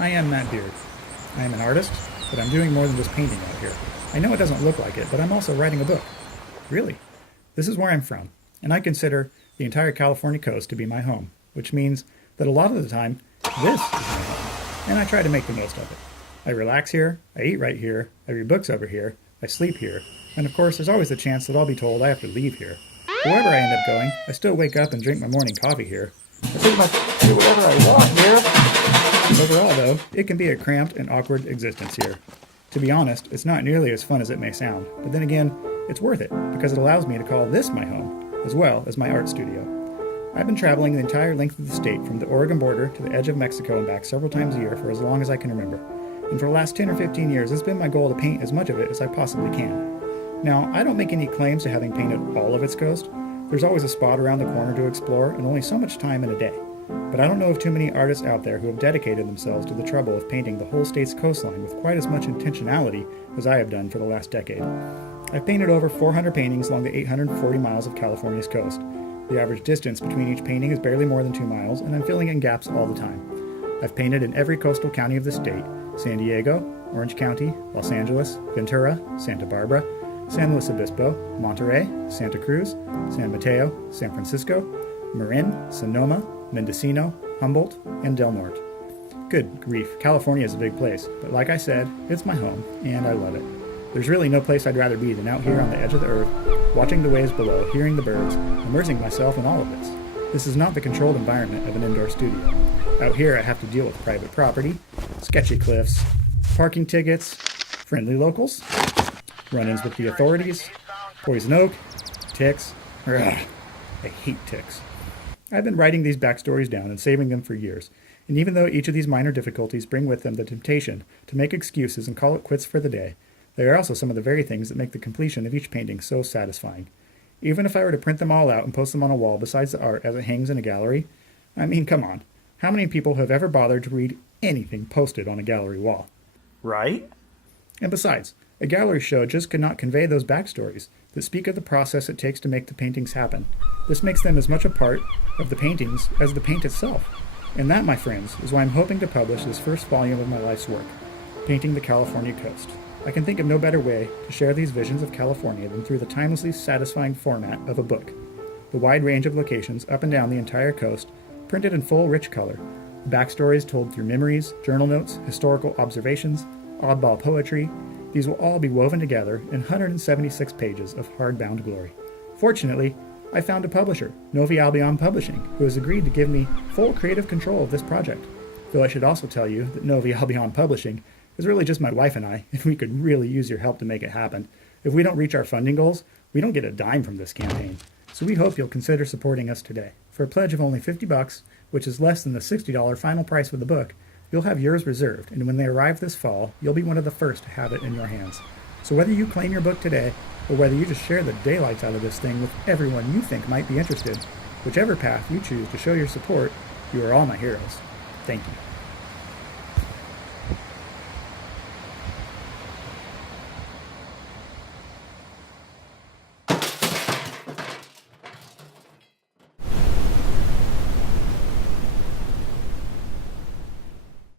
I am Matt Beard. I am an artist, but I'm doing more than just painting out here. I know it doesn't look like it, but I'm also writing a book. Really. This is where I'm from, and I consider the entire California coast to be my home, which means that a lot of the time, this is my home, and I try to make the most of it. I relax here, I eat right here, I read books over here, I sleep here, and of course there's always the chance that I'll be told I have to leave here. But wherever I end up going, I still wake up and drink my morning coffee here. I pretty much do whatever I want here. Overall, though, it can be a cramped and awkward existence here. To be honest, it's not nearly as fun as it may sound, but then again, it's worth it, because it allows me to call this my home, as well as my art studio. I've been traveling the entire length of the state from the Oregon border to the edge of Mexico and back several times a year for as long as I can remember. And for the last 10 or 15 years, it's been my goal to paint as much of it as I possibly can. Now, I don't make any claims to having painted all of its coast. There's always a spot around the corner to explore, and only so much time in a day. But I don't know of too many artists out there who have dedicated themselves to the trouble of painting the whole state's coastline with quite as much intentionality as I have done for the last decade. I've painted over 400 paintings along the 840 miles of California's coast. The average distance between each painting is barely more than 2 miles, and I'm filling in gaps all the time. I've painted in every coastal county of the state: San Diego, Orange County, Los Angeles, Ventura, Santa Barbara, San Luis Obispo, Monterey, Santa Cruz, San Mateo, San Francisco, Marin, Sonoma, Mendocino, Humboldt, and Del Norte. Good grief, California is a big place, but like I said, it's my home, and I love it. There's really no place I'd rather be than out here on the edge of the earth, watching the waves below, hearing the birds, immersing myself in all of this. This is not the controlled environment of an indoor studio. Out here I have to deal with private property, sketchy cliffs, parking tickets, friendly locals, run-ins with the authorities, poison oak, ticks. Ugh, I hate ticks. I've been writing these backstories down and saving them for years, and even though each of these minor difficulties bring with them the temptation to make excuses and call it quits for the day, they are also some of the very things that make the completion of each painting so satisfying. Even if I were to print them all out and post them on a wall besides the art as it hangs in a gallery, I mean, come on, how many people have ever bothered to read anything posted on a gallery wall? Right? And besides, a gallery show just could not convey those backstories that speak of the process it takes to make the paintings happen. This makes them as much a part of the paintings as the paint itself. And that, my friends, is why I'm hoping to publish this first volume of my life's work, Painting the California Coast. I can think of no better way to share these visions of California than through the timelessly satisfying format of a book. The wide range of locations up and down the entire coast, printed in full rich color. Backstories told through memories, journal notes, historical observations, oddball poetry. These will all be woven together in 176 pages of hardbound glory. Fortunately, I found a publisher, Novi Albion Publishing, who has agreed to give me full creative control of this project. Though I should also tell you that Novi Albion Publishing is really just my wife and I, and we could really use your help to make it happen. If we don't reach our funding goals, we don't get a dime from this campaign. So we hope you'll consider supporting us today. For a pledge of only $50, which is less than the $60 final price for the book, you'll have yours reserved, and when they arrive this fall, you'll be one of the first to have it in your hands. So whether you claim your book today, or whether you just share the daylights out of this thing with everyone you think might be interested, whichever path you choose to show your support, you are all my heroes. Thank you.